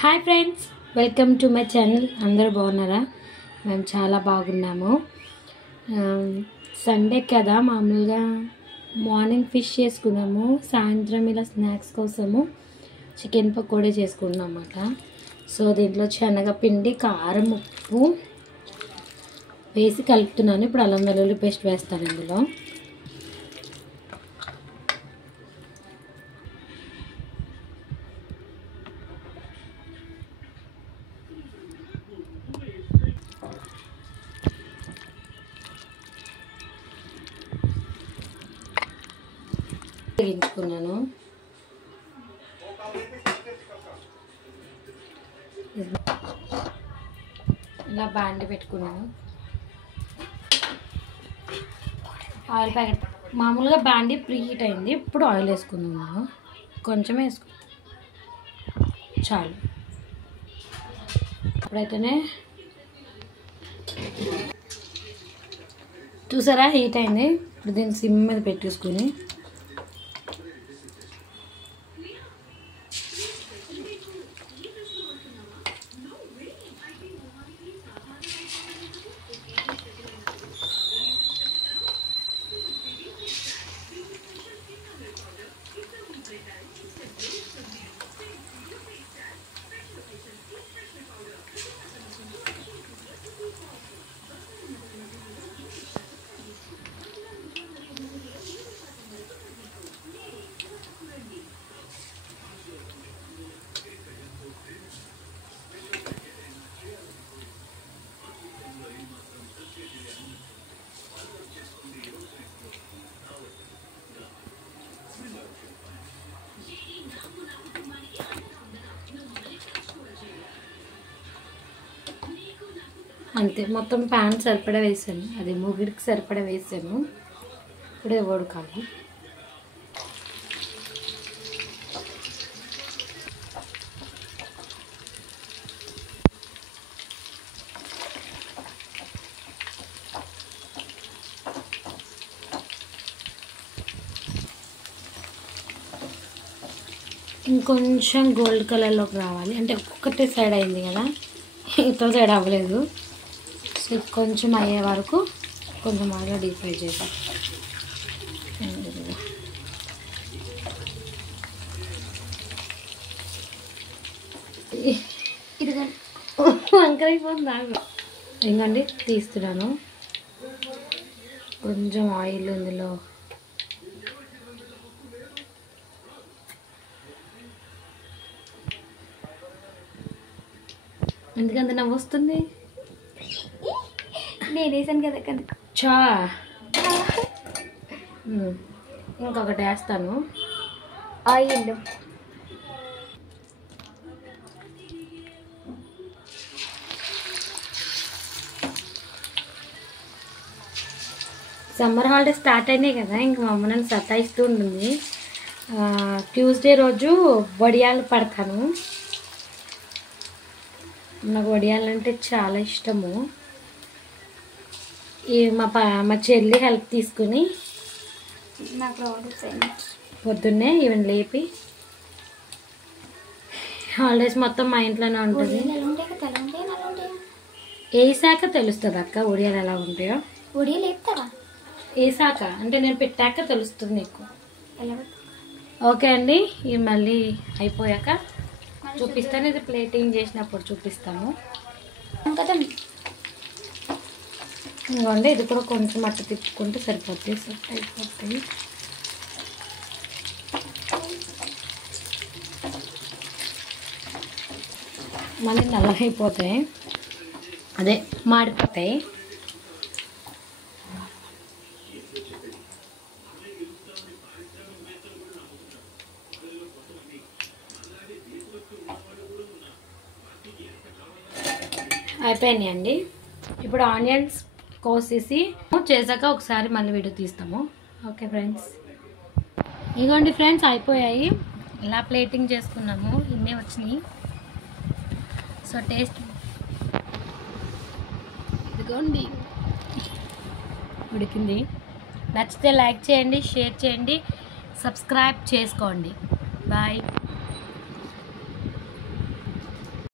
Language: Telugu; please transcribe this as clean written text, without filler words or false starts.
Hi friends, welcome to my channel. అందరూ బాగున్నారా? మేము చాలా బాగున్నాము. సండే కదా, మామూలుగా మార్నింగ్ ఫిష్ చేసుకున్నాము. సాయంత్రం ఇలా స్నాక్స్ కోసము చికెన్ పకోడీ చేసుకున్నాం అన్నమాట. సో దీంట్లో శనగపిండి, కారం, ఉప్పు వేసి కలుపుతున్నాను. ఇప్పుడు అల్లం వెల్లుల్లి పేస్ట్ వేస్తాను ఇందులో. వేయించుకున్నాను. ఇలా బాండి పెట్టుకున్నాను. ఆయిల్ ప్యాకెట్ మామూలుగా బాండి ప్రీ హీట్ అయింది. ఇప్పుడు ఆయిల్ వేసుకున్నాను. కొంచెం వేసుకు చాలు. ఇప్పుడైతేనే చూసారా, హీట్ అయింది. ఇప్పుడు దీన్ని సిమ్ మీద పెట్టేసుకుని అంతే. మొత్తం ప్యాన్ సరిపడా వేసాను, అది ముగిడికి సరిపడా వేసాను. ఇప్పుడే ఉడకాలి. ఇంకొంచెం గోల్డ్ కలర్లోకి రావాలి. అంటే ఒక్కటే సైడ్ అయింది కదా, ఇతర సైడ్ అవ్వలేదు. సో కొంచెం అయ్యే వరకు కొంచెం బాగా డీప్ ఫ్రై చేద్దాం. వంకరైపోతుంది. ఎందుకండి తీస్తున్నాను. కొంచెం ఆయిల్ ఇందులో ఎందుకంత నవ్వు వస్తుంది? నేను వేసాను కదా కదా. చా ఇంకొకటి వేస్తాను. ఆయిల్ సమ్మర్ హాలిడేస్ స్టార్ట్ అయినాయి కదా, ఇంక మా అమ్మ నన్ను సతాయిస్తూ ఉంటుంది. ట్యూస్డే రోజు వడియాలు పడతాను. నాకు వడియాలంటే చాలా ఇష్టము. ఈ మా చెల్లి హెల్ప్ తీసుకుని నాకు పొద్దున్నే ఈవెన్ లేపి, హాలిడేస్ మొత్తం మా ఇంట్లోనే ఉంటుంది. వేసాక తెలుస్తుంది అక్క వడియాలు ఎలా ఉంటాయో. వడియాలు వేస్తావా? వేసాక అంటే నేను పెట్టాక తెలుస్తుంది నీకు. ఓకే అండి, ఇవి మళ్ళీ అయిపోయాక చూపిస్తాను. ఇది ప్లేటింగ్ చేసినప్పుడు చూపిస్తాము. ఇంకోండి, ఇది కూడా కొంచెం అట్టు తిప్పుకుంటే సరిపోతుంది. సెట్ అయిపోతాయి. మళ్ళీ నల్లగైపోతాయి, అదే మాడిపోతాయి. అయిపోయినాయి అండి. ఇప్పుడు ఆనియన్స్ కోసేసి చేశాక ఒకసారి మళ్ళీ వీడియో తీస్తాము. ఓకే ఫ్రెండ్స్, ఇదిగోండి ఫ్రెండ్స్ అయిపోయాయి. ఇలా ప్లేటింగ్ చేసుకున్నాము. ఇన్నే వచ్చినాయి. సో టేస్ట్ ఇదిగోండి ఉడికింది. నచ్చితే లైక్ చేయండి, షేర్ చేయండి, సబ్స్క్రైబ్ చేసుకోండి. బాయ్.